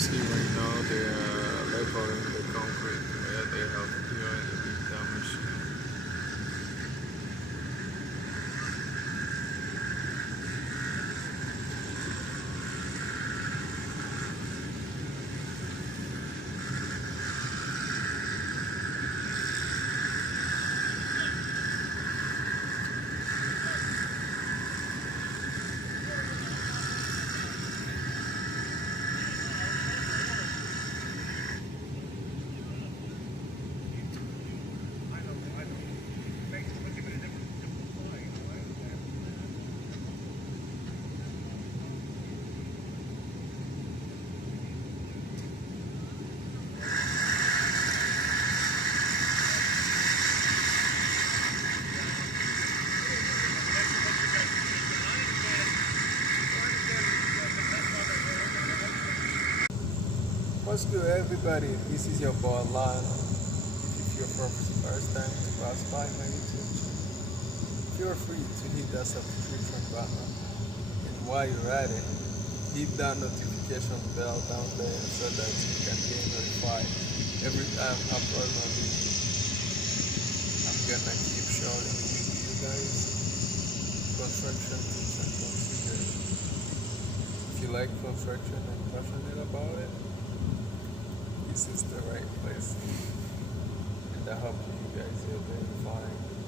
see right now they are leveling the concrete where they have here in the big dam machine. What's good, everybody? This is your boy Lon. If you're for the first time to pass by my YouTube channel, feel free to hit that subscription button. And while you're at it, hit that notification bell down there so that you can get notified every time I upload my video. I'm gonna keep showing you guys construction tips and procedures. If you like construction and passionate about it, this is the right place, and I hope you guys are doing fine.